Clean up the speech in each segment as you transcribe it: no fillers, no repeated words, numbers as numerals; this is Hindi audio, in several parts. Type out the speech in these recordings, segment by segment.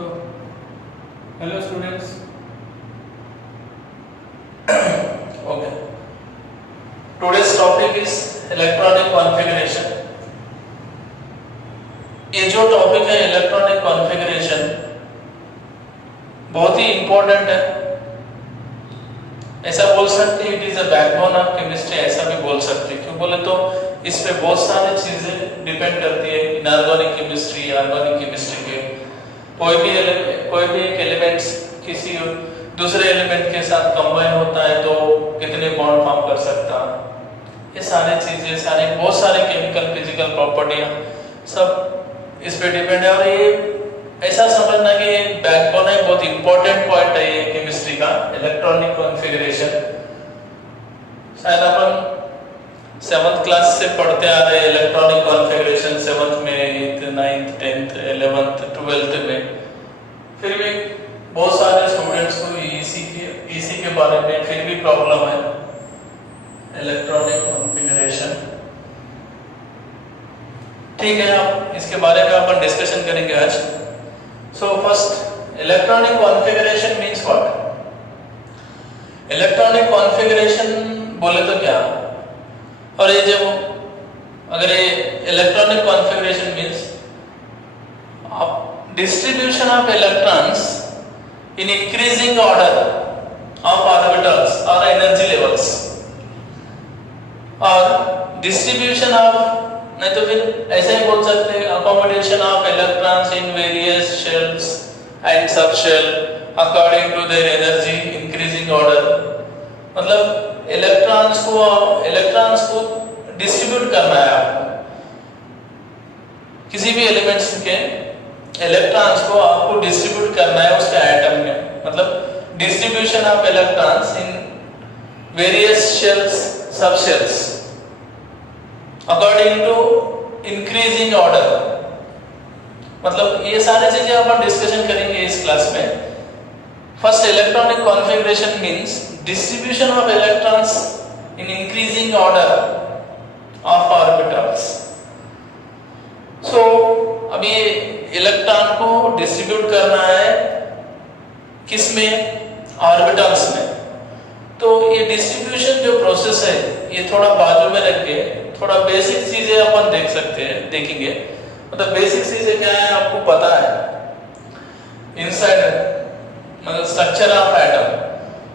So, hello students. Okay. Today's topic is electronic configuration. ये जो टॉपिक है इलेक्ट्रॉनिक कॉन्फ़िगरेशन बहुत ही इम्पोर्टेंट है. ऐसा बोल सकते हैं it is a backbone of chemistry, ऐसा भी बोल सकते हैं. क्यों बोले तो इस पे बहुत सारी चीजें डिपेंड करती है. इनऑर्गेनिक केमिस्ट्री, ऑर्गेनिक केमिस्ट्री के कोई भी एक एलिमेंट्स किसी दूसरे एलिमेंट के साथ कंबाइन होता है तो कितने बॉन्ड फॉर्म कर सकता. ये सारी चीजें बहुत सारे केमिकल फिजिकल प्रॉपर्टियां सब इस पे डिपेंड है. और ये ऐसा समझना कि ये बैकबोन है, बहुत इंपॉर्टेंट पॉइंट है ये केमिस्ट्री का, इलेक्ट्रॉनिक कॉन्फ़िगरेशन. शायद अपन 7th क्लास से पढ़ते आ रहे हैं इलेक्ट्रॉनिक कॉन्फ़िगरेशन, 7th में, 8th, 9th, 10th, 11th, 12th में. फिर भी बहुत सारे स्टूडेंट्स को इसी के बारे में फिर भी प्रॉब्लम है. इलेक्ट्रॉनिक कॉन्फ़िगरेशन ठीक है, आप इसके बारे में अपन डिस्कशन करेंगे आज. So first, electronic configuration means what. Electronic configuration बोले तो क्या, और ये जब अगर ये electronic configuration means distribution of electrons in increasing order of orbitals और एनर्जी लेवल्स, और डिस्ट्रीब्यूशन ऑफ, नहीं तो फिर ऐसे ही बोल सकते हैं accommodation of electrons in various shells and sub shell according to their energy increasing order. मतलब इलेक्ट्रॉन्स को डिस्ट्रीब्यूट करना है आपको. किसी भी एलिमेंट्स के इलेक्ट्रॉन्स को आपको डिस्ट्रीब्यूट करना है उसके एटम में. मतलब distribution of electrons in various shells sub shells according to increasing order. मतलब ये सारी चीजें अपन डिस्कशन करेंगे इस क्लास में. First, electronic configuration means distribution of electrons in increasing order of orbitals. So अब ये इलेक्ट्रॉन को डिस्ट्रीब्यूट करना है किसमें, ऑर्बिटल्स में. तो ये डिस्ट्रीब्यूशन जो प्रोसेस है ये थोड़ा बाजू में रख के थोड़ा बेसिक चीजें अपन देखेंगे. मतलब बेसिक चीजें क्या है आपको पता है. इनसाइड मतलब स्ट्रक्चर ऑफ एटम,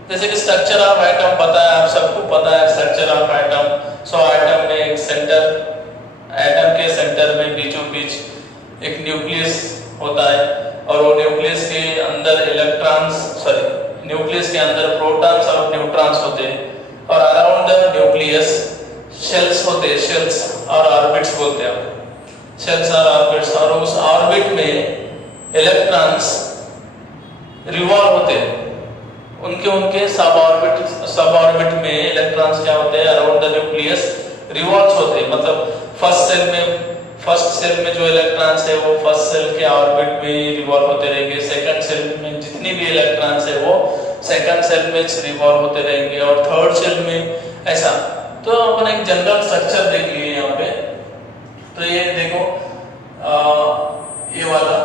जैसे कि स्ट्रक्चर ऑफ एटम पता है, आप सबको पता है structure of atom. So atom में एक सेंटर, एटम के सेंटर में बीचों बीच एक न्यूक्लियस होता है, और वो न्यूक्लियस के अंदर न्यूक्लियस के अंदर प्रोटॉन्स और न्यूट्रॉन्स होते हैं, और अराउंड द न्यूक्लियस शेल्स होते हैं. शेल्स और ऑर्बिट्स बोलते हैं, शेल्स और ऑर्बिट्स. और उस ऑर्बिट में इलेक्ट्रॉन्स रिवॉल्व होते हैं. उनके सब ऑर्बिट में इलेक्ट्रॉन्स क्या होते हैं, अराउंड द न्यूक्लियस रिवॉल्व होते हैं. मतलब फर्स्ट सेल में जो इलेक्ट्रॉन्स है वो फर्स्ट सेल के ऑर्बिट में रिवॉल्व होते रहेंगे. सेकंड सेल में जितनी भी इलेक्ट्रॉन्स है वो सेकंड सेल में रिवॉल्व होते रहेंगे, और थर्ड सेल में ऐसा. तो अपन एक जनरल स्ट्रक्चर देख लिए यहाँ पे. तो ये देखो, ये वाला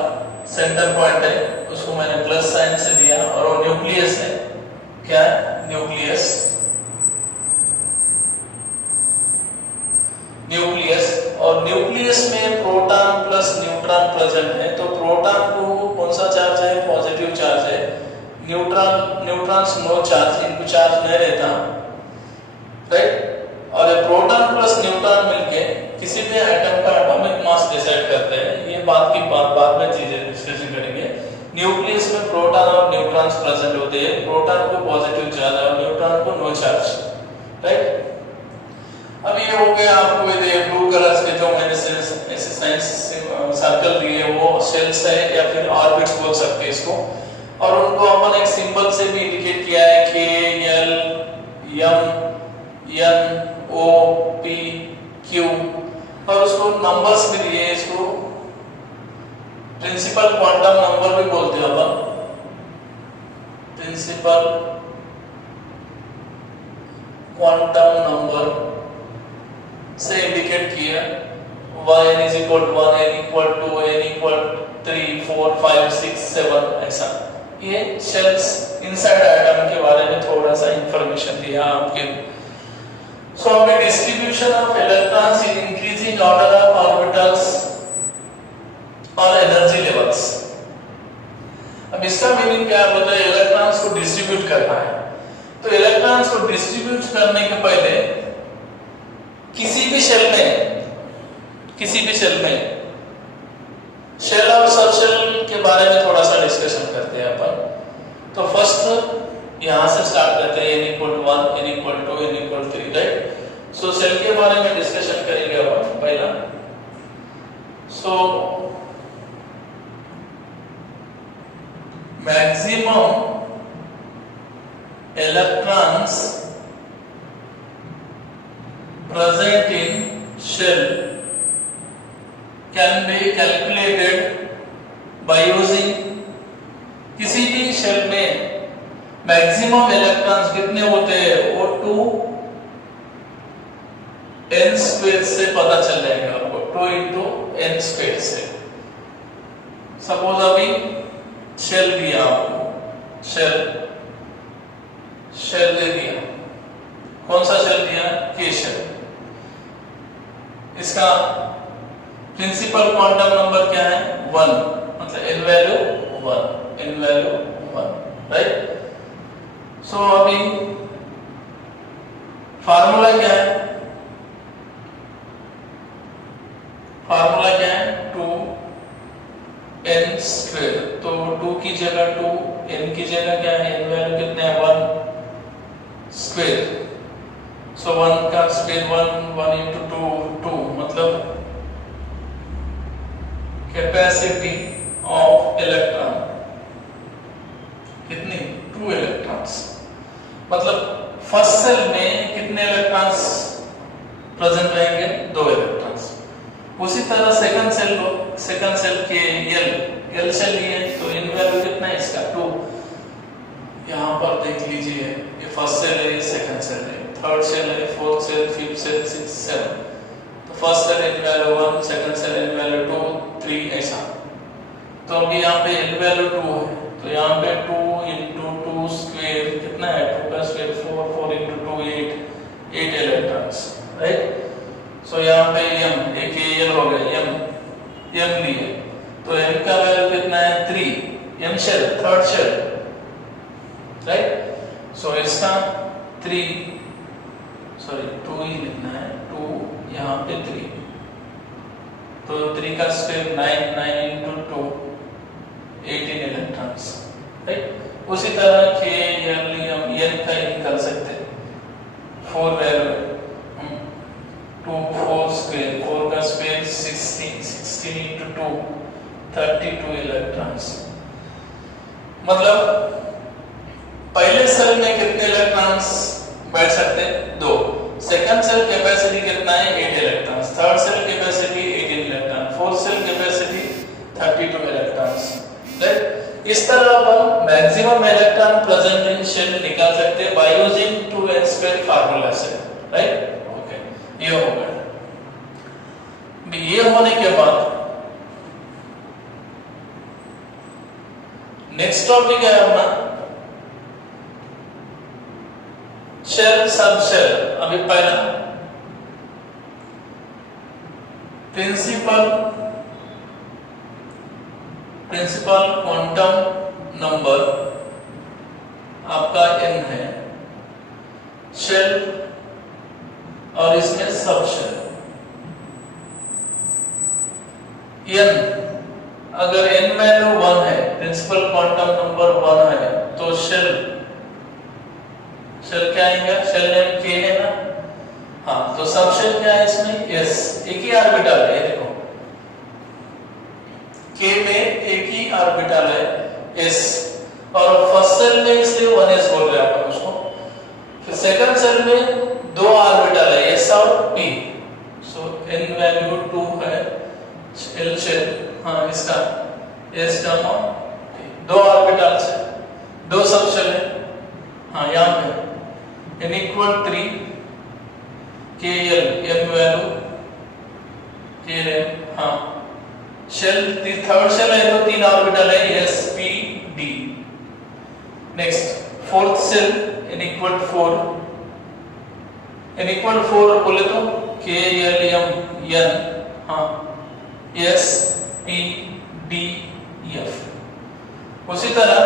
सेंटर पॉइंट है, उसको मैंने प्लस साइन से दिया, और वो न्यूक्लियस है. क्या है, न्यूक्लियस. और न्यूक्लियस में प्रोटॉन प्लस न्यूट्रॉन प्रेजेंट है. तो प्रोटॉन को कौन सा चार्ज है, पॉजिटिव चार्ज है. न्यूट्रॉन्स नो चार्ज, इनको चार्ज नहीं रहता, राइट. और ये प्रोटॉन प्लस न्यूट्रॉन मिलके किसी भी एटम का एटॉमिक मास डिसाइड करते हैं. ये बाद में चीजें डिस्कशन करेंगे. न्यूक्लियस में प्रोटॉन और न्यूट्रॉन्स प्रेजेंट होते हैं. प्रोटॉन को पॉजिटिव चार्ज और न्यूट्रॉन को नो चार्ज, राइट. अब ये हो गया आपको ये ब्लू कलर्स के जो मैंने ऐसे साइंस सर्कल दिए वो शेल्स है या फिर ऑर्बिट्स बोल सकते हैं इसको. और उनको अपन एक सिंबल से भी इंडिकेट किया है, K, L, M, N, O, P, Q, और उसको नंबर्स भी दिए. इसको प्रिंसिपल क्वांटम नंबर भी बोलते हैं अपन. प्रिंसिपल क्वांटम नंबर से इंडिकेट किया. n is equal to 1, n equal to 3, 4, 4 5 6 7 ऐसा। ये शेल्स इनसाइड एटम के बारे में थोड़ा सा इंफॉर्मेशन दिया आपके। सो अभी distribution of electrons in increasing order of orbitals और एनर्जी लेवल्स। अब इसका मीनिंग क्या होता है? इलेक्ट्रॉन्स को डिस्ट्रीब्यूट करना है। तो इलेक्ट्रॉन्स को डिस्ट्रीब्यूट करने के पहले किसी भी शेल में शेल और सब शेल के बारे में थोड़ा सा डिस्कशन करते हैं अपन। तो फर्स्ट यहां से स्टार्ट करते हैं, n = 1, n = 2, n = 3, राइट। सो शेल के बारे में डिस्कशन करेंगे अपन पहला। So maximum electrons present in shell can be calculated by using, किसी भी शेल में मैक्सिमम इलेक्ट्रॉन्स कितने होते हैं वो 2n² से पता चल जाएगा आपको। 2 × n² से। सपोज अभी शेल दिया आपको, शेल दे दिया, कौन सा शेल दिया? के शेल। इसका प्रिंसिपल क्वांटम नंबर क्या है? 1, मतलब n वैल्यू 1, राइट। सो अभी फार्मूला क्या है? 2n²। तो 2 की जगह 2, n की जगह क्या है? n वैल्यू कितने है? 1 स्क्वायर। सो 1 का स्क्वायर 1 × 2 2, मतलब कैपेसिटी ऑफ इलेक्ट्रॉन कितनी? 2 इलेक्ट्रॉन्स। मतलब फर्स्ट सेल में कितने इलेक्ट्रॉन्स प्रेजेंट रहेंगे? 2 इलेक्ट्रॉन्स। उसी तरह सेकंड सेल के एल सेल लिए तो इन वैल्यू कितना है इसका? 2। यहाँ पर देख लीजिए, ये फर्स्ट सेल है, ये सेकंड सेल है, थर्ड सेल है, fourth shell, fifth shell, sixth shell. तो first shell in value 1, second shell in value 2, 3 ऐसा। तो अभी यहाँ पे इन वैल्यू 2 है, तो यहाँ पे 2 × 2² कितना है? 2 का स्क्वायर 4, 4 × 2 8 इलेक्ट्रॉन्स, राइट। सो यहाँ पे m, एक एल हो गया, m लिए, तो m का वैल्यू कितना है? 3। m shell, third shell, right. So इसका 2 ही लिखना है, 2 यहाँ पे 3, तो 3 का स्क्वायर 9 × 2 18 इलेक्ट्रॉन्स, राइट। उसी तरह के n का ही कर सकते हैं। 4 वैल्यू 2 4² 4 का स्क्वायर 16 × 2 32 इलेक्ट्रॉन्स। मतलब पहले सेल में कितने इलेक्ट्रॉन्स बैठ सकते हैं? 2। सेकंड सेल कैपेसिटी कितना है? 8 electrons. Third shell capacity 18 electron. Fourth shell capacity 32 electrons, right. इस तरह अपन maximum electron present in shell निकाल सकते हैं बाय यूजिंग 2n² फार्मूला से, राइट। ओके, ये हो गया। ये होने के बाद नेक्स्ट टॉपिक है अपना शेल सब शेल। अभी पहला प्रिंसिपल क्वांटम नंबर आपका n है, शेल और इसमें सब शेल। n अगर n वैल्यू 1 है, प्रिंसिपल क्वांटम नंबर 1 है, तो शेल क्या आएगा? शेल नेम k है ना। हाँ, तो सब शेल क्या है इसमें? s, एक ही ऑर्बिटल है, देखो k में एक ही ऑर्बिटल है s, और फर्स्ट सेल में इसलिए 1s बोल रहे हैं अपन उसको। फिर सेकंड सेल में 2 ऑर्बिटल है s और p। सो n वैल्यू 2 है l शेल, हाँ इसका s का 2 ऑर्बिटल से 2 सब शेल है। हाँ, यहाँ पे n = 3 kl, m value kl, हाँ शेल थर्ड शेल है तो 3 ऑर्बिटल है s p d। Next fourth shell n equal 4 बोले तो k l m n, हाँ s p d f। उसी तरह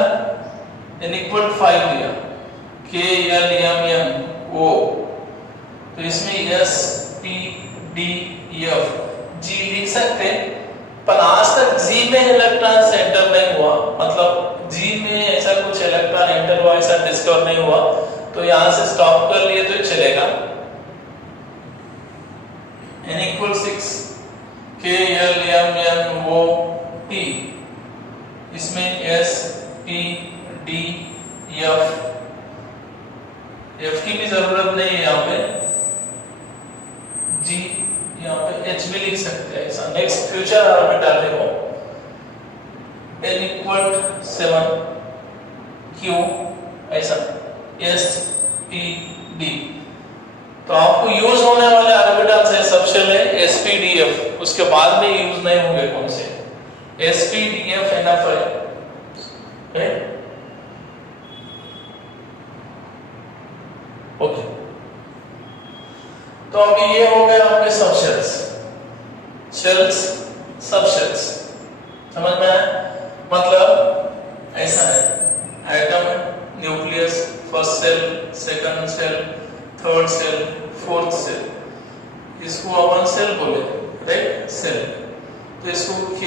n इक्वल 5 दिया k l m n o, तो इसमें s p d f g लिख सकते, पर आज तक G में इलेक्ट्रॉन एंटर नहीं हुआ, मतलब G में ऐसा कुछ इलेक्ट्रॉन एंटर हुआ ऐसा डिस्कवर नहीं हुआ, तो यहां से स्टॉप कर लिए तो चलेगा। n equal 6 k l m n o p, इसमें s p d f, f की भी जरूरत नहीं है यहाँ पे, g यहाँ पे h भी लिख सकते हैं ऐसा। नेक्स्ट फ्यूचर ऑर्बिटल देखो n इक्वल 7 q ऐसा s p d, तो आपको यूज होने वाले ऑर्बिटल्स है सब शेल है s p d f, उसके बाद में यूज नहीं होंगे कौन से s p d f nf है, ओके। तो अभी ये हो गए आपके सब शेल्स, सब शेल्स समझ में आया? मतलब ऐसा है, एटम है, nucleus, first shell, second shell, third shell, fourth shell, इसको अपन सेल बोले, राइट? सेल, तो इसको k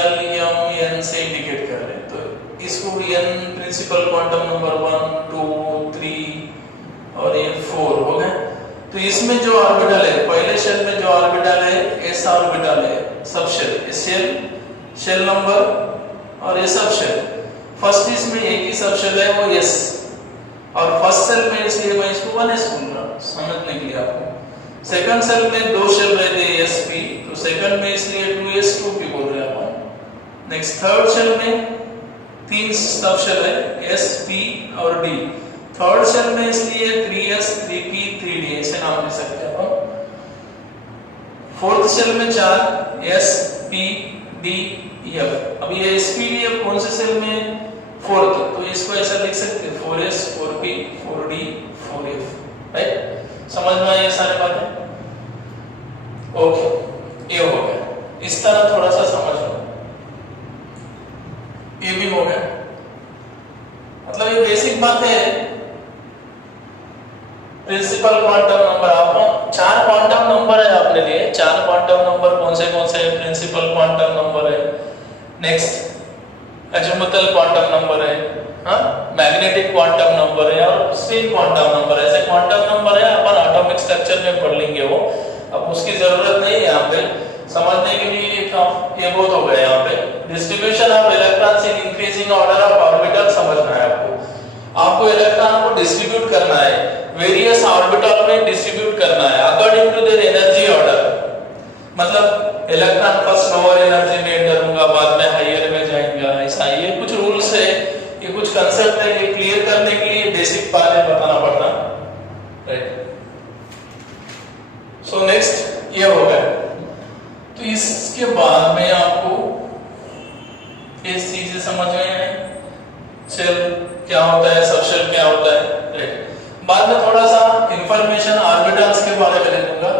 l m n से इंडिकेट कर रहे हैं, तो इसको n प्रिंसिपल क्वांटम नंबर 1 2 3 और ये 4 हो गए। तो इसमें जो ऑर्बिटल है, पहले शेल में जो ऑर्बिटल है s ऑर्बिटल है, सब शेल, शेल नंबर और ये सब शेल। फर्स्ट इसमें एक ही सब शेल है वो s, और फर्स्ट सेल में इसलिए मैं इसको 1s बोल रहा हूं समझने के लिए आपको। सेकंड सेल में दो शेल रहते हैं sp, तो सेकंड में इसलिए 2s 2p बोल रहे हैं अपन। नेक्स्ट थर्ड शेल में 3 सब शेल है s p और d, थर्ड सेल में इसलिए 3s 3p 3d ऐसे नाम दे सकते हैं अपन। फोर्थ सेल में 4 s p d f, अब ये s p d f कौन से सेल में? फोर्थ, तो इसको ऐसा लिख सकते हैं 4s 4p 4d 4f, right? समझ में आई ये सारी बातें? ओके, ये हो गया, इस तरह थोड़ा सा समझ लो, ये भी हो गया। मतलब ये बेसिक बातें है। प्रिंसिपल क्वांटम नंबर, आप 4 क्वांटम नंबर है आपने लिए, 4 क्वांटम नंबर कौन से प्रिंसिपल क्वांटम नंबर है, नेक्स्ट अजीमुथल क्वांटम नंबर है, हाँ मैग्नेटिक क्वांटम नंबर है और स्पिन क्वांटम नंबर है। ऐसे क्वांटम नंबर है, अपन एटॉमिक स्ट्रक्चर में पढ़ लेंगे वो, अब उसकी जरूरत नहीं है यहाँ पे समझने के लिए, ये बहुत हो गया। यहाँ पे distribution of electrons in increasing order of orbital समझना है आपको इलेक्ट्रॉन को डिस्ट्रीब्यूट करना है, वेरियस ऑर्बिटल में डिस्ट्रीब्यूट करना है according to their energy order. मतलब इलेक्ट्रॉन फर्स्ट लोअर एनर्जी में एंटर होगा, बाद में हायर में जाएगा, ऐसा ये कुछ रूल्स है, ये कुछ कंसेप्ट है, ये क्लियर करने के लिए बेसिक बातें बताना पड़ता, राइट? सो नेक्स्ट ये हो गया। तो इसके बाद में आपको इस चीजें समझ में आए, शेल क्या होता है, सब शेल क्या होता है, राइट? बाद में थोड़ा सा इंफॉर्मेशन ऑर्बिटल्स के बारे में दे दूंगा।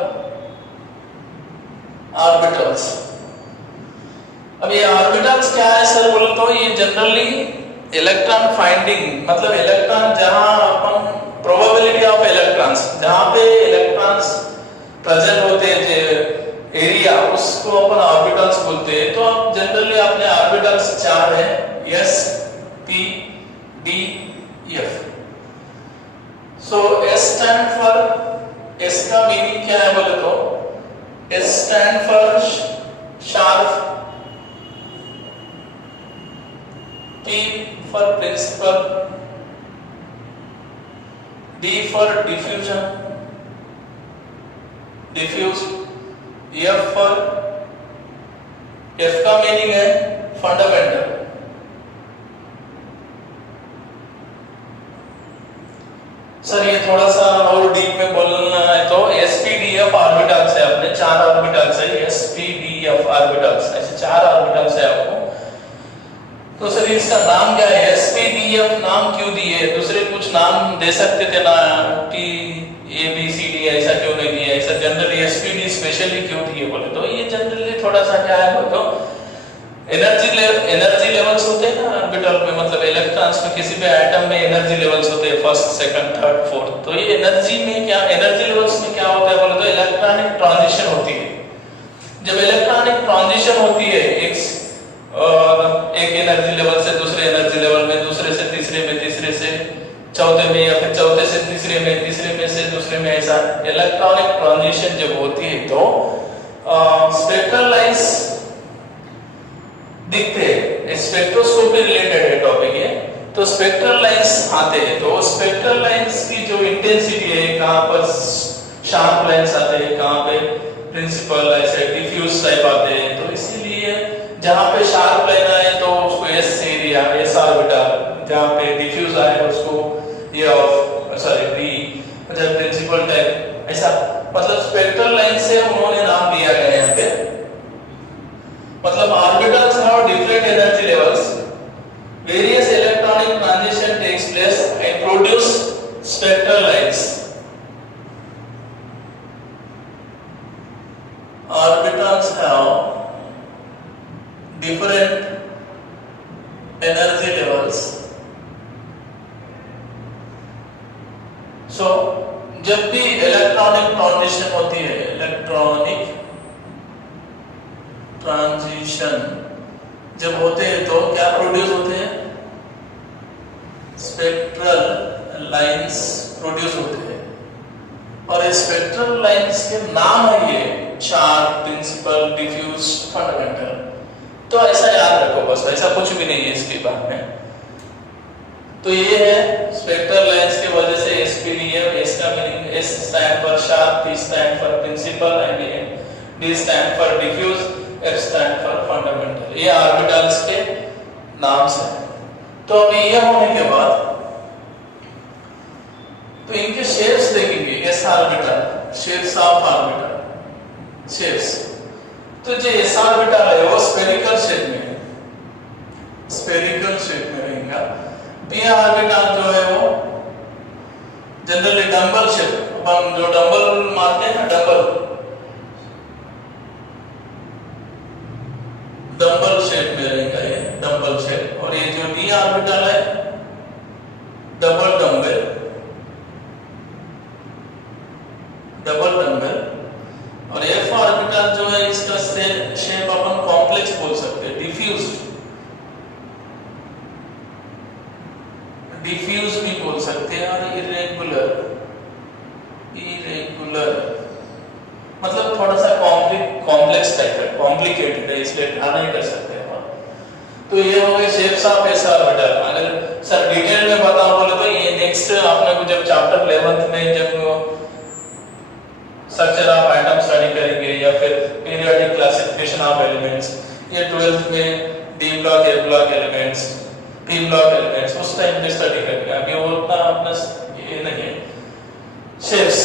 ऑर्बिटल्स, अब ये ऑर्बिटल्स क्या है सर बोलो तो ये जनरली इलेक्ट्रॉन फाइंडिंग, मतलब इलेक्ट्रॉन जहां अपन प्रोबेबिलिटी ऑफ इलेक्ट्रॉन्स, जहां पे इलेक्ट्रॉन्स प्रेजेंट होते हैं एरिया, उसको अपन ऑर्बिटल्स बोलते हैं। तो अब जनरली आपने ऑर्बिटल्स 4 है, s p d f। So s stand for, s का मीनिंग क्या है बोले तो S stand for sharp, P for principal, D for diffusion, diffuse, F for, F का मीनिंग है फंडामेंटल। सर ये थोड़ा सा और डीप में बोलना है तो sp d f ऑर्बिटल्स है, अपने 4 ऑर्बिटल्स है sp d f of orbitals, ऐसे 4 ऑर्बिटल्स है आपको। तो सर इसका नाम क्या है? sp-df नाम क्यों दिए? दूसरे कुछ नाम दे सकते थे ना, t a b c d ऐसा क्यों नहीं दिया? ऐसा जनरली sp-d स्पेशली क्यों दिए बोले तो ये जनरली थोड़ा सा क्या है बोले तो एनर्जी लेवल्स होते हैं ना ऑर्बिटल में, मतलब इलेक्ट्रॉन्स में किसी भी एटम में एनर्जी लेवल्स होते हैं, फर्स्ट सेकंड थर्ड फोर्थ। तो ये एनर्जी लेवल्स में क्या होता है बोले तो इलेक्ट्रॉनिक ट्रांजिशन होती है। जब इलेक्ट्रॉनिक ट्रांजिशन होती है एक एनर्जी लेवल से दूसरे एनर्जी लेवल में, दूसरे से तीसरे में, तीसरे से चौथे में, या फिर चौथे से तीसरे में, तीसरे में से दूसरे में, ऐसा इलेक्ट्रॉनिक ट्रांजिशन जब होती है तो स्पेक्ट्रल लाइंस दिखते हैं। स्पेक्ट्रोस्कोपी रिलेटेड है टॉपिक है, तो स्पेक्ट्रल लाइंस आते हैं। तो स्पेक्ट्रल लाइंस की जो इंटेंसिटी है, कहां पर शार्प लाइंस आते हैं, कहां पे प्रिंसिपल ऐसे डिफ्यूज टाइप आते हैं। तो इसीलिए जहां पे शार्प लाइन आए तो उसको एस से दिया, एस ऑर्बिटल, जहां पे डिफ्यूज आए उसको ये ऑफ सॉरी डी, मतलब प्रिंसिपल टाइप, ऐसा मतलब स्पेक्ट्रल लाइन से उन्होंने नाम दिया गया है यहाँ पे। मतलब orbitals have different energy levels, various electronic transition takes place and produce spectral lines. Orbitals have different energy levels. So जब भी इलेक्ट्रॉनिक ट्रांजिशन होती है, इलेक्ट्रॉनिक ट्रांजिशन जब होते हैं तो क्या प्रोड्यूस होते हैं? स्पेक्ट्रल लाइंस प्रोड्यूस होते हैं। और ये स्पेक्ट्रल लाइंस के नाम है ये शार्प, प्रिंसिपल, डिफ्यूज, फंडामेंटल। तो ऐसा याद रखो बस, ऐसा कुछ भी नहीं है इसके बाद में। तो ये है स्पेक्ट्रल लाइंस की वजह से sp-df, इसका meaning s stand for sharp, p stand for principal and d stand for diffuse, f stand for fundamental. ये ऑर्बिटल्स के नाम से। तो अभी ये होने के बाद तो इनके शेप्स देखेंगे। S orbital, shapes of orbital, shapes. तो जो एस ऑर्बिटल है वो स्फेरिकल शेप में है, स्फेरिकल शेप में रहेगा। पी ऑर्बिटल जो है वो जनरली डंबल शेप, हम जो डंबल मारते हैं ना, डंबल शेप में रहेगा ये, डंबल शेप। और ये जो डी ऑर्बिटल है डबल डंबल, डबल डंबल। और एफ ऑर्बिटल जो है इसका शेप अपन कॉम्प्लेक्स बोल सकते हैं, डिफ्यूज, डिफ्यूज भी बोल सकते हैं। और इरेगुलर, इरेगुलर मतलब थोड़ा सा कॉम्प्लेक्स टाइप है, कॉम्प्लिकेटेड है, इसलिए ध्यान नहीं कर सकते हैं। तो ये हो गए शेप्स ऑफ एस ऑर्बिटल। अगर सर डिटेल में बताओ बोले तो ये नेक्स्ट आपने को जब चैप्टर 11 में जब स्ट्रक्चर ऑफ एटम स्टडी करेंगे, या फिर पीरियोडिक क्लासिफिकेशन ऑफ एलिमेंट्स, ये 12th में D block, A block elements, P block elements, उस टाइम पे स्टडी करेंगे। अभी वो उतना अपना ये नहीं है। शेप्स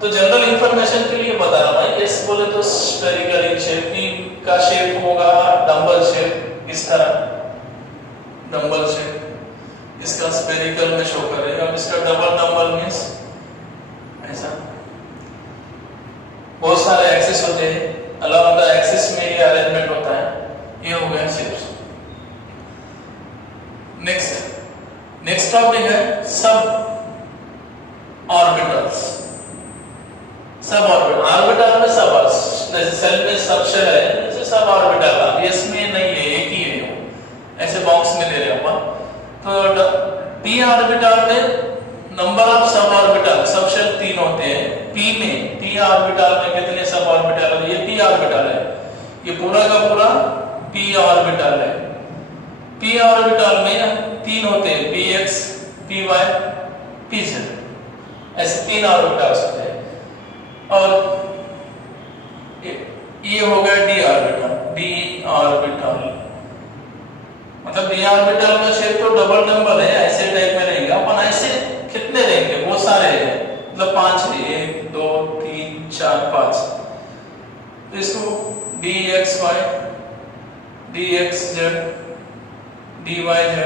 तो जनरल इंफॉर्मेशन के लिए बता रहा हूं। एस बोले तो स्फेरिकल इन शेप, पी का शेप होगा डंबल शेप, इस तरह डंबल शेप, इसका स्फेरिकल में शो करेगा। अब इसका डबल डंबल मींस ऐसा, बहुत सारे एक्सिस होते हैं, अलॉन्ग द एक्सिस में ये अरेंजमेंट होता है। ये हो गया शेप्स। नेक्स्ट टॉपिक है sub orbitals. Sub orbital, orbital में सब, जैसे सेल में सब शेल है, जैसे सब ऑर्बिटल। ये इसमें नहीं है, एक ही है, ऐसे बॉक्स में दे रहे हो। तो p ऑर्बिटल में number of sub orbital, sub shell 3 होते हैं। p ऑर्बिटल में कितने सब ऑर्बिटल है? ये p ऑर्बिटल है, ये पूरा का पूरा p ऑर्बिटल है। p ऑर्बिटल में 3 होते हैं, px, py, pz, ऐसे 3 ऑर्बिटल्स होते हैं। और ये हो गया d ऑर्बिटल, मतलब d ऑर्बिटल का शेप तो डबल डंबल है, ऐसे टाइप में रहेगा। अपन ऐसे कितने रहेंगे? बहुत सारे हैं, मतलब 5 है, 1 2 3 4 5। तो इसको dxy dxz dyz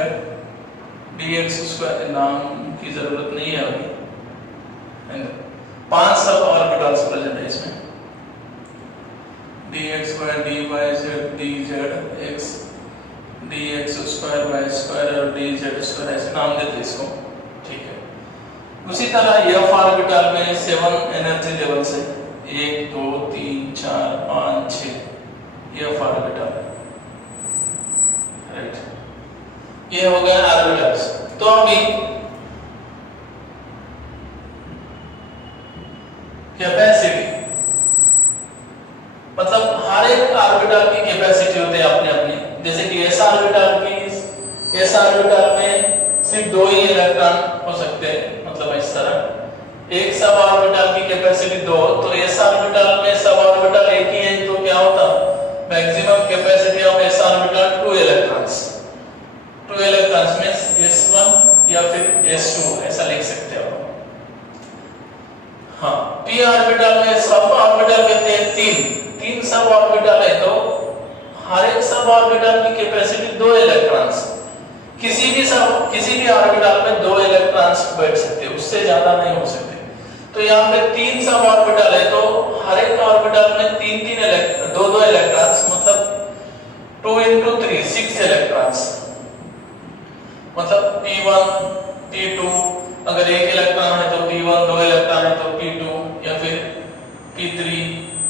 dx square, नाम की जरूरत नहीं है अभी, 5 सब ऑर्बिटल्स प्रेजेंट है इसमें, dxy dyz dz x dx square y square और dz स्क्वायर, ऐसे नाम देते इसको, ठीक है। उसी तरह f ऑर्बिटल में 7 एनर्जी लेवल्स है, 1 2 3 4 5 6 f ऑर्बिटल, राइट। ये हो गया ऑर्बिटल्स। तो अभी कैपेसिटी, मतलब हर एक ऑर्बिटल की कैपेसिटी होती है अपनी अपनी, जैसे कि s ऑर्बिटल में सिर्फ 2 ही इलेक्ट्रॉन हो सकते हैं, मतलब इस तरह एक सब ऑर्बिटल की कैपेसिटी 2, तो s ऑर्बिटल में सब ऑर्बिटल एक ही है, तो क्या होता, maximum capacity of s orbital 2 electrons, 2 electrons में s1 या फिर s2 ऐसा लिख सकते हो। हाँ, p ऑर्बिटल में सब ऑर्बिटल कहते हैं 3 सब ऑर्बिटल है, तो हर एक सब ऑर्बिटल की कैपेसिटी 2 इलेक्ट्रॉन्स, किसी भी ऑर्बिटल में 2 इलेक्ट्रॉन्स बैठ सकते हैं, उससे ज्यादा नहीं हो सकते। तो यहाँ पे 3 सब ऑर्बिटल है, तो हर एक ऑर्बिटल में 2 इलेक्ट्रॉन्स, मतलब 2 into 3 6 इलेक्ट्रॉन्स, मतलब p1 p2, अगर एक इलेक्ट्रॉन है तो p1, 2 इलेक्ट्रॉन है तो p2 या फिर p3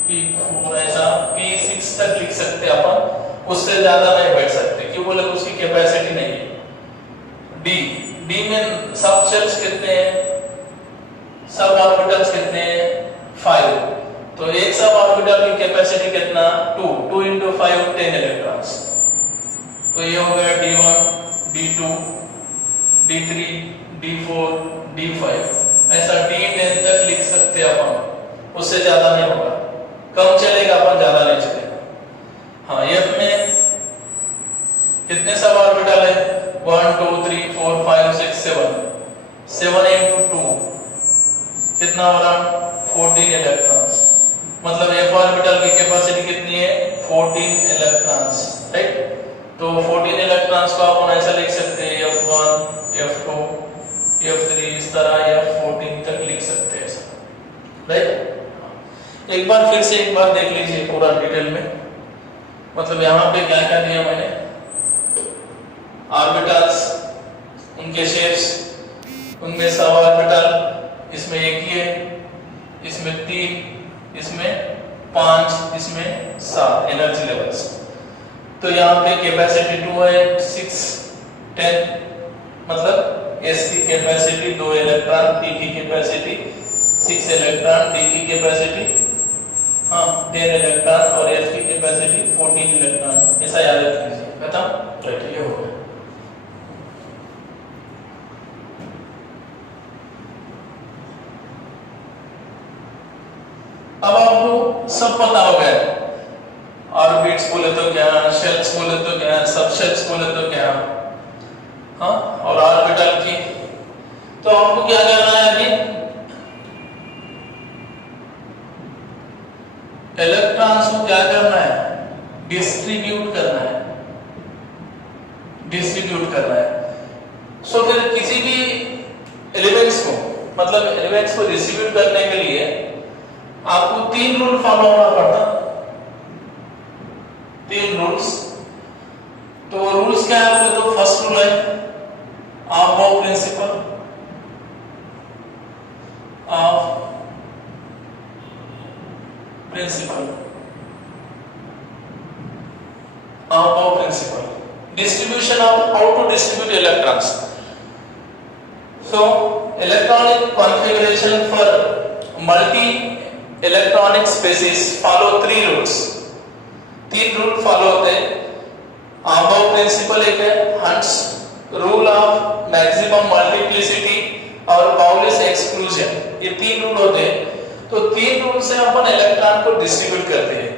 p4, ऐसा p6 तक लिख सकते हैं अपन, उससे ज्यादा नहीं बैठ सकते, क्यों बोले, उसकी कैपेसिटी नहीं है। डी में सब शेल्स कितने हैं, सब ऑर्बिटल्स कितने हैं, 5, तो एक सब ऑर्बिटल की कैपेसिटी कितना, 2 into 5 10 इलेक्ट्रॉन्स, तो ये हो गया d1 d2 d3 d4 d5, ऐसा d10 तक लिख सकते हैं अपन, उससे ज्यादा नहीं होगा, कम चलेगा अपन, ज्यादा नहीं चलेगा। हाँ, f में कितने सब ऑर्बिटल है, 1 2 3 4 5 6 7 into 2 कितना हो रहा, 14 इलेक्ट्रॉन्स, मतलब f ऑर्बिटल की कैपेसिटी कितनी है, 14 इलेक्ट्रॉन्स, राइट। तो 14 इलेक्ट्रॉन्स को अपन ऐसा लिख सकते हैं, f1 f2 f3, इस तरह f14 तक लिख सकते हैं, राइट। एक बार फिर से एक बार देख लीजिए पूरा डिटेल में, मतलब यहाँ पे क्या क्या दिया मैंने, ऑर्बिटल्स, उनके शेप्स, उनमें सब ऑर्बिटल, इसमें एक ही है, इसमें 3, इसमें 5, इसमें 7 एनर्जी लेवल्स। तो यहाँ पे कैपेसिटी 2 है, 6 10, मतलब s की कैपेसिटी 2 इलेक्ट्रॉन, p की कैपेसिटी 6 इलेक्ट्रॉन, d की कैपेसिटी 10 इलेक्ट्रॉन और f की कैपेसिटी 14 इलेक्ट्रॉन, ऐसा याद रख लीजिए, खत्म, राइट, ये हो गया। अब आपको सब पता हो गया, ऑर्बिट्स बोले तो क्या, शेल्स बोले तो क्या, सब शेल्स बोले तो क्या, हाँ, और ऑर्बिटल की, तो आपको क्या करना है अभी, इलेक्ट्रॉन्स को क्या करना है, डिस्ट्रीब्यूट करना है। सो फिर किसी भी एलिमेंट्स को, मतलब एलिमेंट्स को डिस्ट्रीब्यूट करने के लिए आपको 3 रूल फॉलो होना पड़ता, 3 रूल्स। तो रूल्स क्या है, तो फर्स्ट रूल है Armo principal, distribution of how to distribute electrons. So electronic configuration for multi electronic species follow 3 rules. 3 rule follow होते हैं। आर्मो प्रिंसिपल एक है, hunts rule of maximum multiplicity और पाउलिस एक्सक्लूजन, ये 3 रूल होते हैं। तो 3 रूल से अपन इलेक्ट्रॉन को डिस्ट्रीब्यूट करते हैं।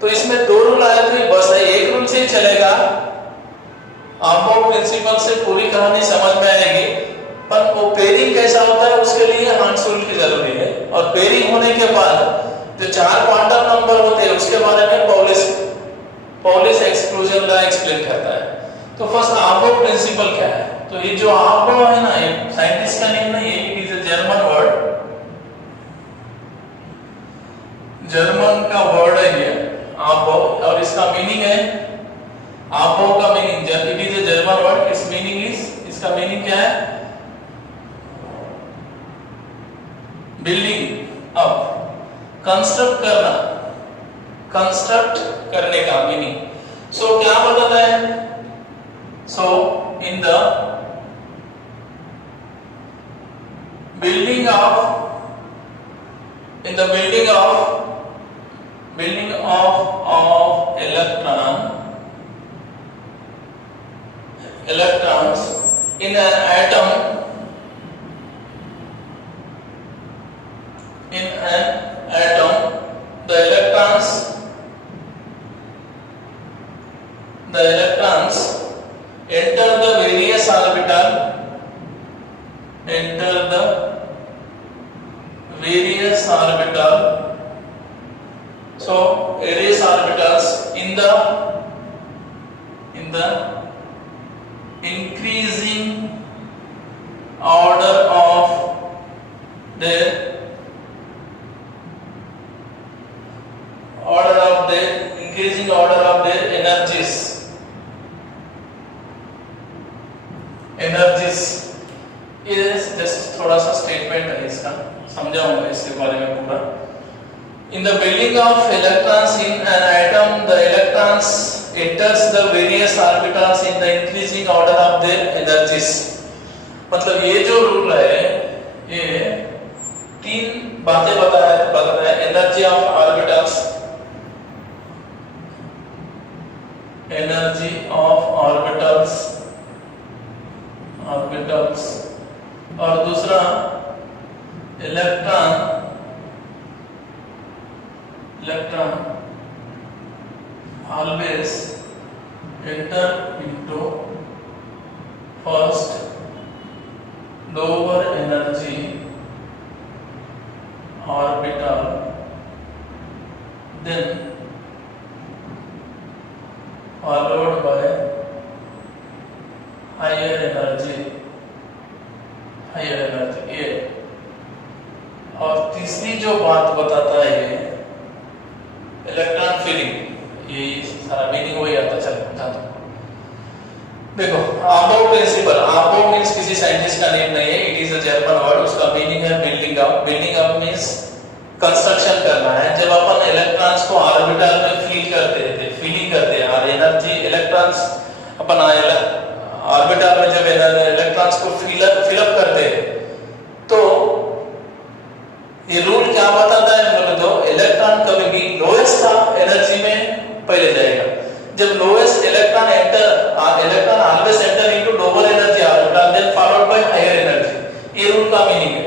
तो इसमें 2 रूल आए थे, बस है, एक रूल से ही चलेगा। आर्मो प्रिंसिपल से पूरी कहानी समझ में आएगी, पर वो पेयरिंग कैसा होता है उसके लिए हंट्स रूल की जरूरी है। और पेयरिंग होने के बाद जो 4 क्वांटम नंबर होते हैं उसके बारे में पॉलिश एक्सक्लूजन लॉ एक्सप्लेन करता है। तो फर्स्ट आबो प्रिंसिपल क्या है? तो ये जो आबो है ना, ये साइंटिस्ट का नेम नहीं है, it is a German word, German का वर्ड है ये आबो, और इसका मीनिंग है, आबो का meaning, it is a German word, its meaning is, इसका मीनिंग क्या है? बिल्डिंग अप, कंस्ट्रक्ट करना, कंस्ट्रक्ट करने का मीनिंग। सो क्या बताता है? So in the building of electrons in an atom, the electrons enter the various orbital, so various orbitals in the increasing order of their energies is just थोड़ा सा स्टेटमेंट है इसका, समझाऊंगा इसके बारे में पूरा। In the building of electrons in an atom, the electrons enters the various orbitals in the increasing order of their energies। मतलब ये जो रूल है, ये 3 बातें बताता है, energy of orbitals, energy of orbitals, और दूसरा electron always enter into first lower energy orbital, then followed by higher energy ये। और तीसरी जो बात बताता है ये इलेक्ट्रॉन फीलिंग, ये सारा मीनिंग वही आता है। चलो बता दो, देखो आबो प्रिंसिपल, आबो मींस किसी साइंटिस्ट का नेम नहीं है, it is a German word, उसका मीनिंग है building up. Building up means construction करना है। जब अपन इलेक्ट्रॉन्स को ऑर्बिटल में फीलिंग करते हैं और एनर्जी इलेक्ट्रॉन्स अपन ऑर्बिटल में जब इलेक्ट्रॉन्स को फिलअप करते हैं, तो ये रूल क्या बताता है बोले तो, इलेक्ट्रॉन कभी भी लोएस्ट एनर्जी में पहले जाएगा। जब lowest electron always enter into lower energy orbital, then followed by higher energy. ये रूल का मीनिंग है।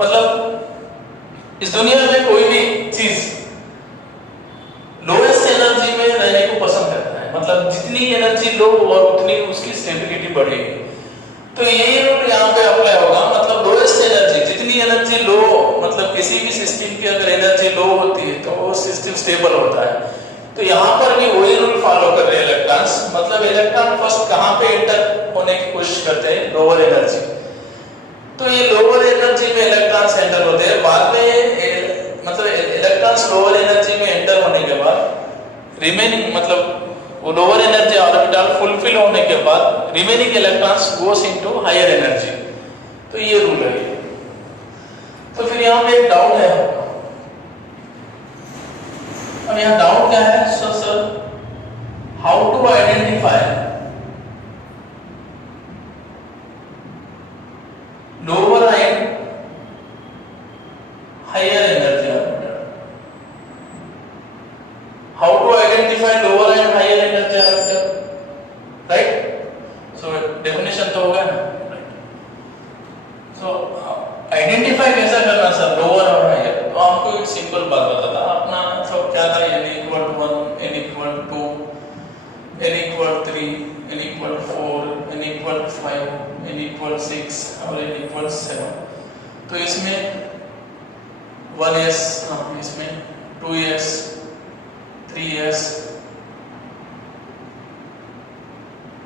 मतलब इस दुनिया में कोई भी चीज लोएस्ट एनर्जी में रहने को पसंद करता है, मतलब जितनी एनर्जी लो और उतनी उसकी स्टेबिलिटी बढ़ेगी। तो यही रूल यहाँ पे अप्लाई होगा, मतलब लोएस्ट एनर्जी, जितनी एनर्जी लो, मतलब किसी भी सिस्टम की अगर एनर्जी लो होती है तो वो सिस्टम स्टेबल होता है। तो यहाँ पर भी वही रूल फॉलो कर रहे हैं इलेक्ट्रॉन्स। मतलब इलेक्ट्रॉन फर्स्ट कहाँ पे एंटर होने की कोशिश करते हैं? Lower energy. तो ये लोअर एनर्जी में इलेक्ट्रॉन्स एंटर होते हैं। बाद में मतलब इलेक्ट्रॉन्स लोअर एनर्जी में एंटर होने के बाद रिमेनिंग, मतलब वो लोअर एनर्जी ऑर्बिटल फुलफिल होने के बाद रिमेनिंग इलेक्ट्रॉन्स गोस इनटू हायर एनर्जी। तो ये रूल है। तो फिर यहाँ पे एक डाउट है, अब यहाँ डाउट क्या है? So sir, how to identify lower and higher energy orbital? How to identify lower and higher energy orbital, right? So definition तो होगा ना, सो आइडेंटिफाई कैसा करना सर लोअर और हायर? तो आपको एक सिंपल बात बताता, अपना सब क्या था, n equal to 1, n equal to 2, n equal to 3, n equal to 4, n equal to 5, n equal to 6 और n equal to 7। तो इसमें 1s, इसमें 2s 3s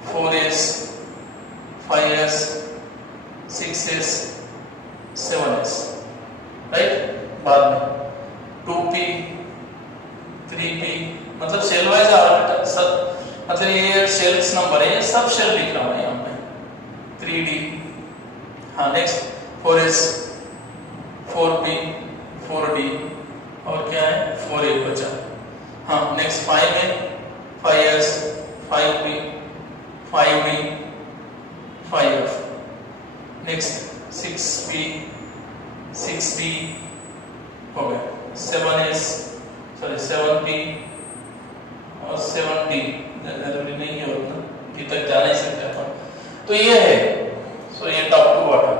4s 5s 6s 7s, right. बाद में 2p 3p, मतलब सेल वाइज ऑर्बिटल सब, मतलब ये शेल्स नंबर है, ये सब शेल लिख रहा हूं यहाँ पे। 3d, हाँ नेक्स्ट 4s 4p 4d और क्या है 4a बचा। हाँ नेक्स्ट 5 है 5s 5p 5d 5f, next 6p 6d हो गया, 7s सॉरी 7p और 7d जरूरी नहीं है उतना, अभी तक जा नहीं सकते अपन। तो ये है, सो ये टॉप टू वाटर।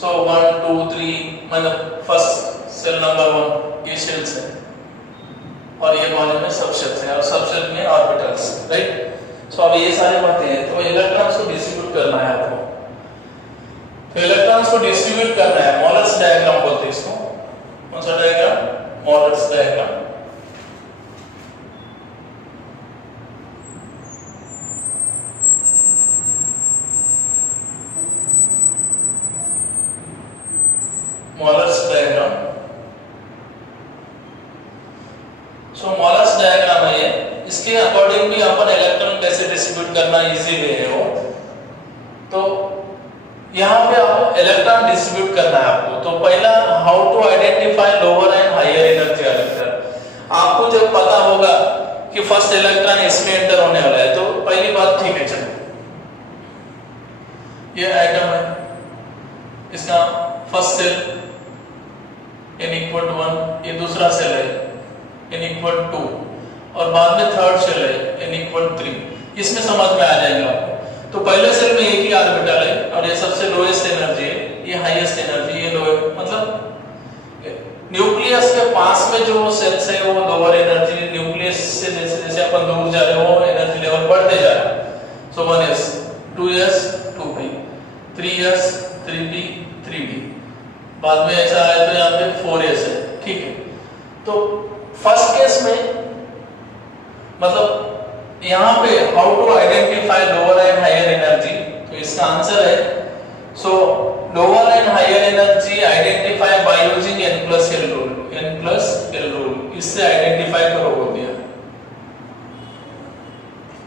सो 1 2 3 मतलब फर्स्ट सेल नंबर 1 ये शेल्स है और ये वॉल्यूम में सब शेल्स है और सब शेल में ऑर्बिटल्स, राइट। सो अब ये सारी बातें हैं, तो इलेक्ट्रॉन्स को डिस्ट्रीब्यूट करना है आपको। तो इलेक्ट्रॉन्स को डिस्ट्रीब्यूट करना है, मोलर्स डायग्राम बोलते हैं इसको। कौन सा diagram? Moeller's diagram. Moeller's diagram. So Moeller's diagram है ये, इसके अकॉर्डिंग भी अपन इलेक्ट्रॉन कैसे डिस्ट्रीब्यूट करना इजी वे है वो। तो यहाँ पे आप इलेक्ट्रॉन डिस्ट्रीब्यूट करना है आपको। तो पहला how to identify lower and higher energy electron. आपको जब पता होगा कि फर्स्ट इलेक्ट्रॉन इसमें एंटर होने वाला है तो पहली बात ठीक है, चलो ये एटम है, इसका first shell n equal to 1, ये दूसरा सेल है n इक्वल टू 2 और बाद में थर्ड सेल है n इक्वल 3। इसमें समझ में आ जाएगा आपको। तो पहले सेल में एक ही ऑर्बिटल है और ये सबसे लोएस्ट एनर्जी है, ये हाईएस्ट एनर्जी, ये लो, मतलब न्यूक्लियस के पास में जो सेल्स है वो लोअर एनर्जी, न्यूक्लियस से जैसे जैसे अपन दूर जा रहे हो एनर्जी लेवल बढ़ते जा रहा है। सो 1s 2s 2p 3s 3p 3d, बाद में ऐसा आया तो यहाँ पे 4s है, ठीक है। तो फर्स्ट केस में मतलब यहाँ पे how to identify lower and higher energy, तो इसका आंसर है so lower and higher energy identify by using n plus l rule. n plus l rule, इससे आइडेंटिफाई करो बोल दिया,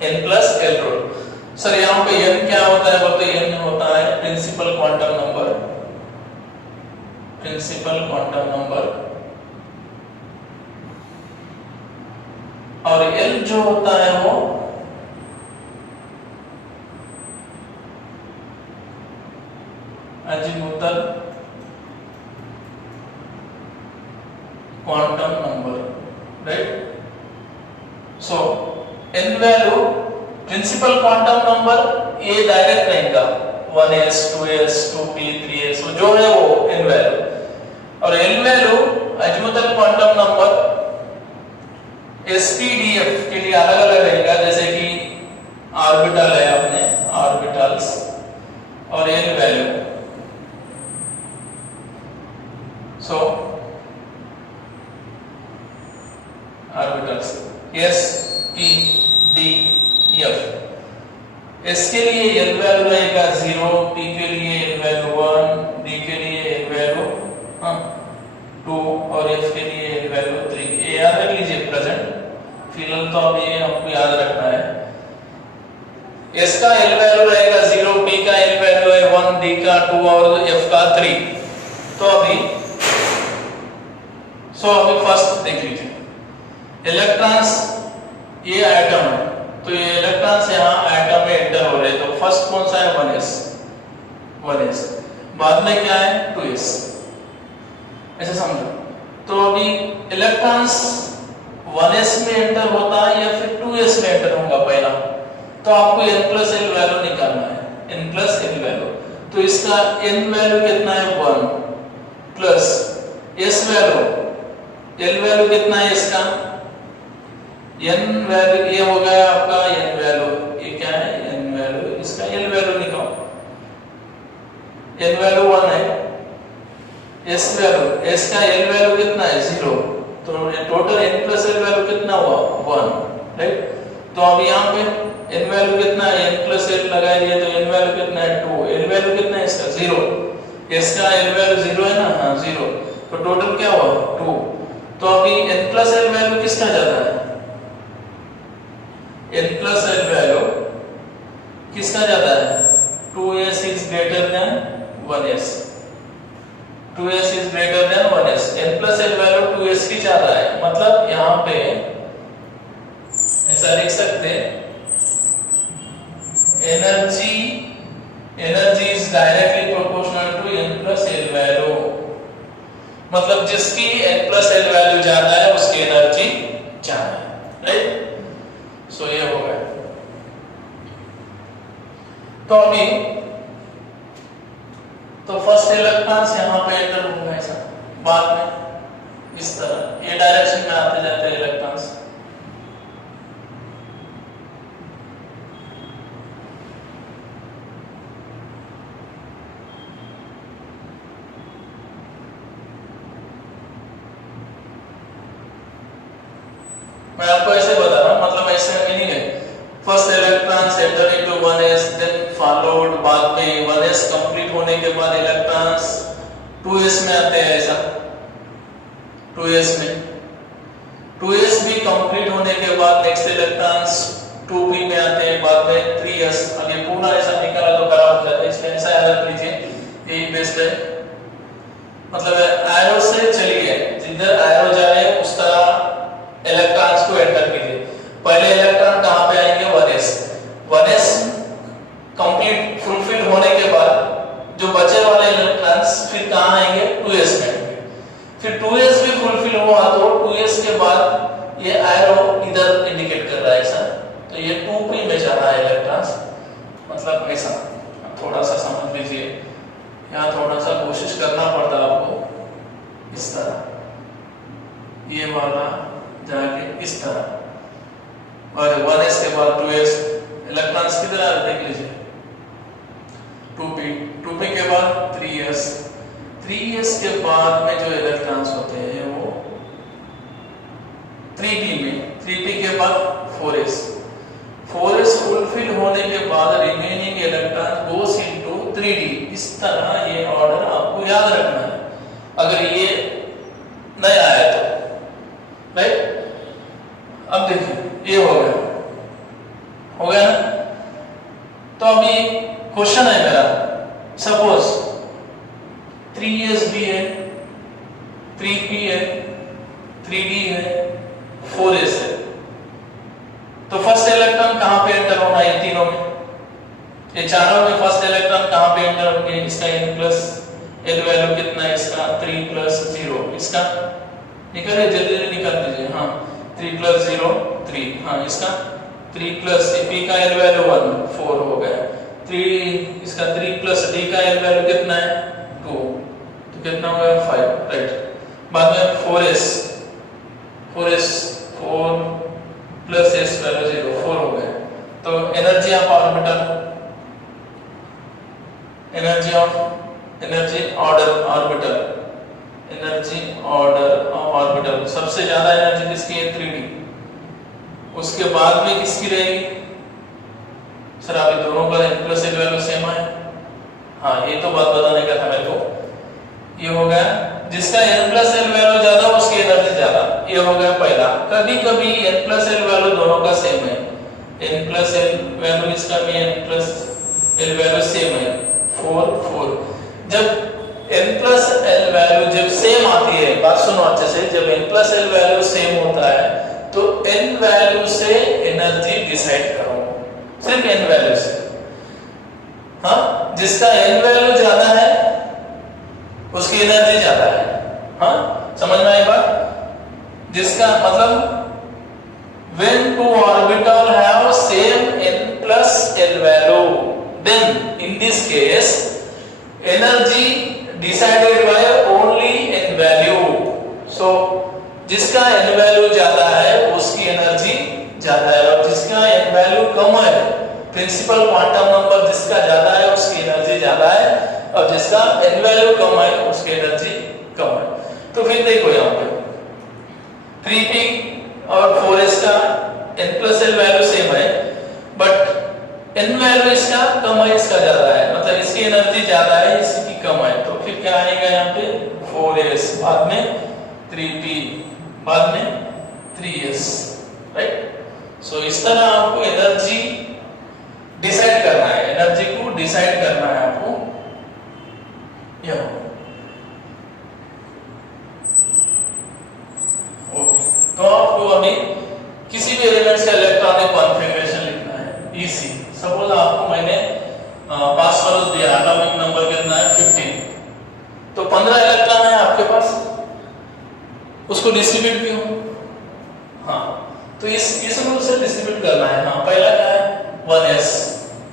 n plus l rule. Sir यहाँ पे n क्या होता है बोलते, n होता है principal quantum number, principal quantum number, और L जो होता है वो azimuthal quantum number, right. So n value principal quantum number ये डायरेक्ट रहेगा 1s 2s 2p 3s जो है वो n वैल्यू, और n value azimuthal quantum number SPDF के लिए अलग अलग रहेगा, जैसे कि ऑर्बिटल है अपने ऑर्बिटल्स और n वैल्यू। सो orbitals S P D F, S के लिए n वैल्यू रहेगा 0, P के लिए n वैल्यू 1, D के लिए n वैल्यू 2 और F के लिए n वैल्यू 3। ये याद रख लीजिए प्रेजेंट, फिलहाल तो अब ये आपको याद रखना है। S का L वैल्यू रहेगा 0, P का L वैल्यू है 1, D का 2 और F का 3। तो अभी फर्स्ट देख लीजिए, इलेक्ट्रॉन्स ये एटम है, तो ये इलेक्ट्रॉन्स यहाँ एटम में एंटर हो रहे हैं। तो फर्स्ट कौन सा है 1s, बाद में क्या है 2s, ऐसे समझो। तो अभी इलेक्ट्रॉन्स 1s में एंटर होता है या फिर 2s में एंटर होगा पहला, तो आपको n प्लस l वैल्यू निकालना है, n प्लस l वैल्यू। तो इसका n वैल्यू कितना है 1 plus s value, l value कितना है इसका, n वैल्यू ये हो गया आपका n वैल्यू, ये क्या है n वैल्यू, इसका l वैल्यू निकालो, n वैल्यू 1 है एस वैल्यू, एस का एल वैल्यू कितना है 0, तो total N plus L value कितना हुआ 1, राइट। तो अब यहाँ पे एन वैल्यू कितना है, एन प्लस एल लगाइए तो एन वैल्यू कितना है 2, एल वैल्यू कितना है इसका 0, एस का एल वैल्यू 0 है ना, हाँ 0, तो टोटल क्या हुआ 2। तो अभी एन प्लस एल वैल्यू किसका ज्यादा है, एन प्लस एल वैल्यू किसका ज्यादा है, 2s is greater than 1s, 2s is greater than 1s, n plus L value 2s की ज्यादा है, मतलब यहाँ पे ऐसा लिख सकते हैं energy is directly proportional to n plus L value, मतलब जिसकी n प्लस एल वैल्यू ज्यादा है उसकी एनर्जी ज्यादा है, राइट। सो ये हो गया। तो अभी तो फर्स्ट इलेक्ट्रॉन्स यहाँ पे एंटर होगा ऐसा, बाद में इस तरह ये डायरेक्शन में आते जाते हैं इलेक्ट्रॉन्स। मैं आपको ऐसे बता रहा हूँ, मतलब ऐसे मीनिंग है, first electrons enter into 1s, then followed, बाद में 1s कंप्लीट होने के बाद इलेक्ट्रॉन्स 2s में आते हैं ऐसा, 2s में 2s भी कंप्लीट होने के बाद नेक्स्ट इलेक्ट्रॉन्स 2p में आते हैं, बाद में 3s, अगर पूरा ऐसा निकाला तो खराब हो जाता है, इसलिए ऐसा याद लीजिए, यही बेस्ट है। मतलब एरो से चलिए, जिधर एरो जाए उस तरह इलेक्ट्रॉन्स को एंटर कीजिए। पहले इलेक्ट्रॉन कहां पे आएंगे 1s, 1s कंप्लीट फुलफिल होने के बाद जो बचे वाले इलेक्ट्रॉन्स फिर कहां आएंगे 2s में आएंगे, फिर 2s भी फुलफिल हुआ तो 2s के बाद ये एरो इधर इंडिकेट कर रहा है ऐसा, तो ये 2p में जा रहा है इलेक्ट्रॉन्स, मतलब ऐसा थोड़ा सा समझ लीजिए, यहाँ थोड़ा सा कोशिश करना पड़ता है आपको, इस तरह ये वाला जाके इस तरह, और 1s के बाद 2s, इलेक्ट्रॉन्स किधर आ रहे देख लीजिए, 2p के बाद 3s के बाद में जो इलेक्ट्रॉन्स होते हैं वो 3p में, 3p के बाद 4s फुलफिल होने के बाद रिमेनिंग इलेक्ट्रॉन गोस इनटू 3d, इस तरह ये ऑर्डर आपको याद रखना है, अगर ये नया आया तो, राइट। अब देखिए ये हो गया ना। तो अभी क्वेश्चन है मेरा, सपोज 3s भी है, 3p है, 3d है, 4s है, तो फर्स्ट इलेक्ट्रॉन कहां पे एंटर होना है, ये तीनों में, ये चारों में फर्स्ट इलेक्ट्रॉन कहां पे एंटर होंगे, इसका n प्लस एल वैल्यू कितना है, इसका 3 प्लस 0, इसका निकालिए, जल्दी जल्दी निकाल दीजिए, हाँ 3 प्लस 0 3, हाँ इसका 3 प्लस p का एल वैल्यू 1 4 हो गया, 3 इसका 3 प्लस d का एल वैल्यू कितना है 2, तो कितना हो गया 5, राइट। बाद में 4s 4 प्लस s वैल्यू 0 4 हो गया, तो energy of orbital, energy order orbital सबसे ज्यादा एनर्जी किसकी है 3d, उसके बाद में किसकी रहेगी, सर अभी दोनों का n plus L value same है, हाँ ये तो बात बताने का था मेरे को, ये हो गया जिसका n प्लस एल वैल्यू ज्यादा उसकी एनर्जी ज्यादा, ये हो गया पहला। कभी कभी n प्लस एल वैल्यू दोनों का सेम है, n प्लस एल वैल्यू इसका भी n plus L value same है 4 जब n प्लस एल वैल्यू जब सेम आती है, बात सुनो अच्छे से, जब n plus L value same होता है तो n वैल्यू से एनर्जी डिसाइड करो, सिर्फ n वैल्यू से, हाँ जिसका n वैल्यू ज्यादा है उसकी एनर्जी ज्यादा है, हाँ समझ में आई बात, जिसका मतलब when two orbital have same n plus l value, then in this case energy decided by only n value, so जिसका n वैल्यू ज्यादा है उसकी एनर्जी ज्यादा है, और जिसका n वैल्यू कम है, प्रिंसिपल क्वांटम नंबर जिसका ज्यादा है उसकी एनर्जी ज्यादा है, और जिसका n वैल्यू कम है उसकी एनर्जी कम है। तो फिर देखो यहाँ पे 3p और 4s का n+l वैल्यू सेम है, बट n वैल्यू इसका कम है, इसका ज्यादा है, मतलब इसकी एनर्जी ज्यादा है, इसकी कम है। तो फिर क्या आएगा यहाँ पे 4s, बाद में 3p, बाद में 3s, राइट। सो इस तरह आपको एनर्जी डिसाइड करना है, एनर्जी को डिसाइड करना है आपको। ओके, तो आपको अभी किसी भी एलिमेंट्स का इलेक्ट्रॉनिक कॉन्फ़िगरेशन लिखना है। इजी, सपोज आपको मैंने पास दिया, एटॉमिक नंबर कितना है 15, तो 15 इलेक्ट्रॉन है आपके पास, उसको डिस्ट्रीब्यूट क्यों? हाँ, तो इस रूल से डिस्ट्रीब्यूट करना है। हाँ, पहला क्या है 1s,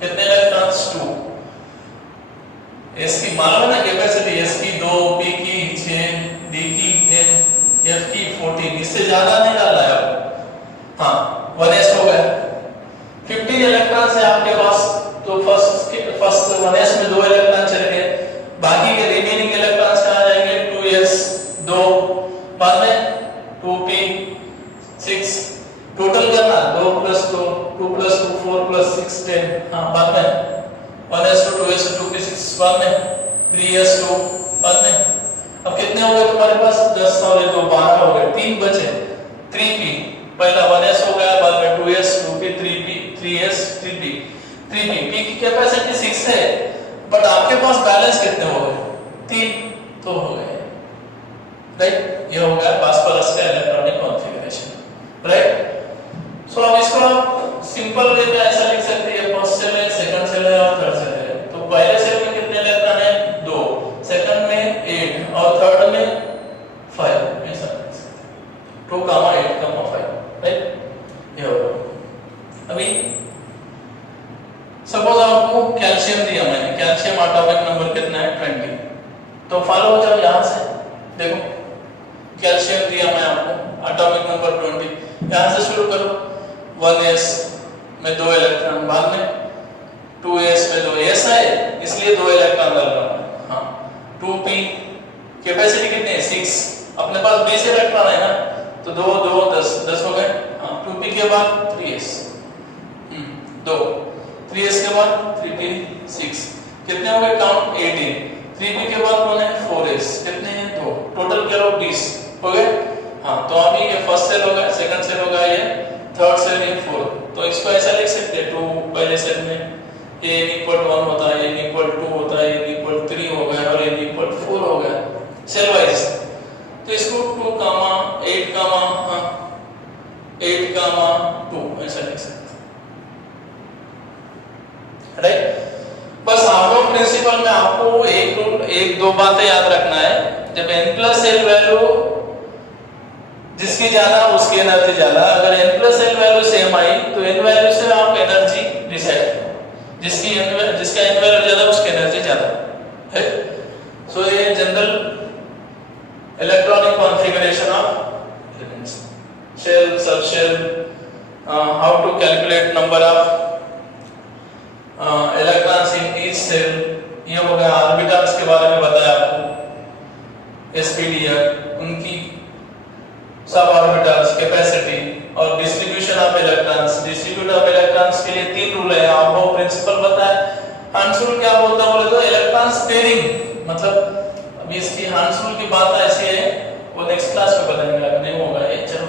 कितने इलेक्ट्रॉन्स 2, s की मालूम है ना कैपेसिटी, s की 2, p की 6, d की 10, f की 14, इससे ज्यादा नहीं डालना है आपको। हाँ, 1s हो गया, 15 इलेक्ट्रॉन्स है आपके पास, तो फर्स्ट 1s में 2 इलेक्ट्रॉन चले गए, बाकी के रिमेनिंग इलेक्ट्रॉन्स कहाँ जाएंगे 2s 2, बाद में 2p 6, टोटल करना 2 + 2, 2 + 2 4 + 6 10, हाँ, बाद में 1s 2 2s 2p 6, बाद में 3s 2, बाद में अब कितने हो गए तुम्हारे पास 10 और 2 12 हो गए, 3 बचे 3p, पहला 1s हो गया, बाद में 2s 2p 3p 3s 3p 3p, p की कैपेसिटी 6 है, बट आपके पास बैलेंस कितने हो गए 3, तो हो गए, राइट। ये हो गया फास्फोरस का इलेक्ट्रॉनिक कॉन्फ़िगरेशन, राइट। सो अब इसको आप सिंपल वे में ऐसा लिख सकते हैं, फर्स्ट सेल है, सेकंड सेल है और थर्ड सेल है। तो पहले सेल में कितने इलेक्ट्रॉन है 2, सेकंड में 8 और थर्ड में 5, ऐसा लिख सकते हैं 2, 8, 5, राइट। ये होगा। अभी सपोज आपको कैल्शियम दिया मैंने, कैल्शियम एटॉमिक नंबर कितना है 20, तो फॉलो हो जाओ यहां से, देखो कैल्शियम दिया मैं आपको एटॉमिक नंबर 20, यहां से शुरू करो, 1s में 2 इलेक्ट्रॉन, बाद में 2s में 2, s है इसलिए 2 इलेक्ट्रॉन डाल रहा हूं। हाँ, 2p कैपेसिटी कितनी है 6, अपने पास 20 इलेक्ट्रॉन है ना, तो 2 2 10 हो गए। हाँ, 2p के बाद 3s 2, 3s के बाद 3p 6, कितने हो गए काउंट 18, 3p के बाद कौन है 4s, कितने हैं 2, टोटल करो 20 हो गए। हाँ, तो अभी ये फर्स्ट सेल हो गया, सेकंड सेल हो गया, ये थर्ड सेल, ये 4, तो इसको ऐसा लिख सकते हैं 2 पहले सेल में a = 1 होता है, a = 2 होता है, a = 3 हो गया और a = 4 हो गया सेल वाइज। तो इसको 2, 8, 8, 2 ऐसा लिख सकते हैं, राइट। बस आपको प्रिंसिपल में आपको एक दो बातें याद रखना है, जब n+l वैल्यू जिसकी ज्यादा उसकी एनर्जी ज्यादा, अगर n+l वैल्यू सेम आई तो n वैल्यू से आप एनर्जी डिसाइड करो, जिसका n वैल्यू ज्यादा उसकी एनर्जी ज्यादा है। सो ये general electronic configuration of elements, shell, sub shell, how to calculate number of electrons in each shell, ये हो गया। ऑर्बिटल्स के बारे में बताया आपको, sp-d, उनकी सब ऑर्बिटल्स, कैपेसिटी और distribution of electrons. Distribution of electrons के लिए 3 रूल है, आपको प्रिंसिपल बताया। हंस रूल क्या बोलता है बोले तो इलेक्ट्रॉन स्पेयरिंग, मतलब अभी इसकी हंस रूल की बात ऐसी है, वो नेक्स्ट क्लास में बताएंगे, नहीं होगा ये, चलो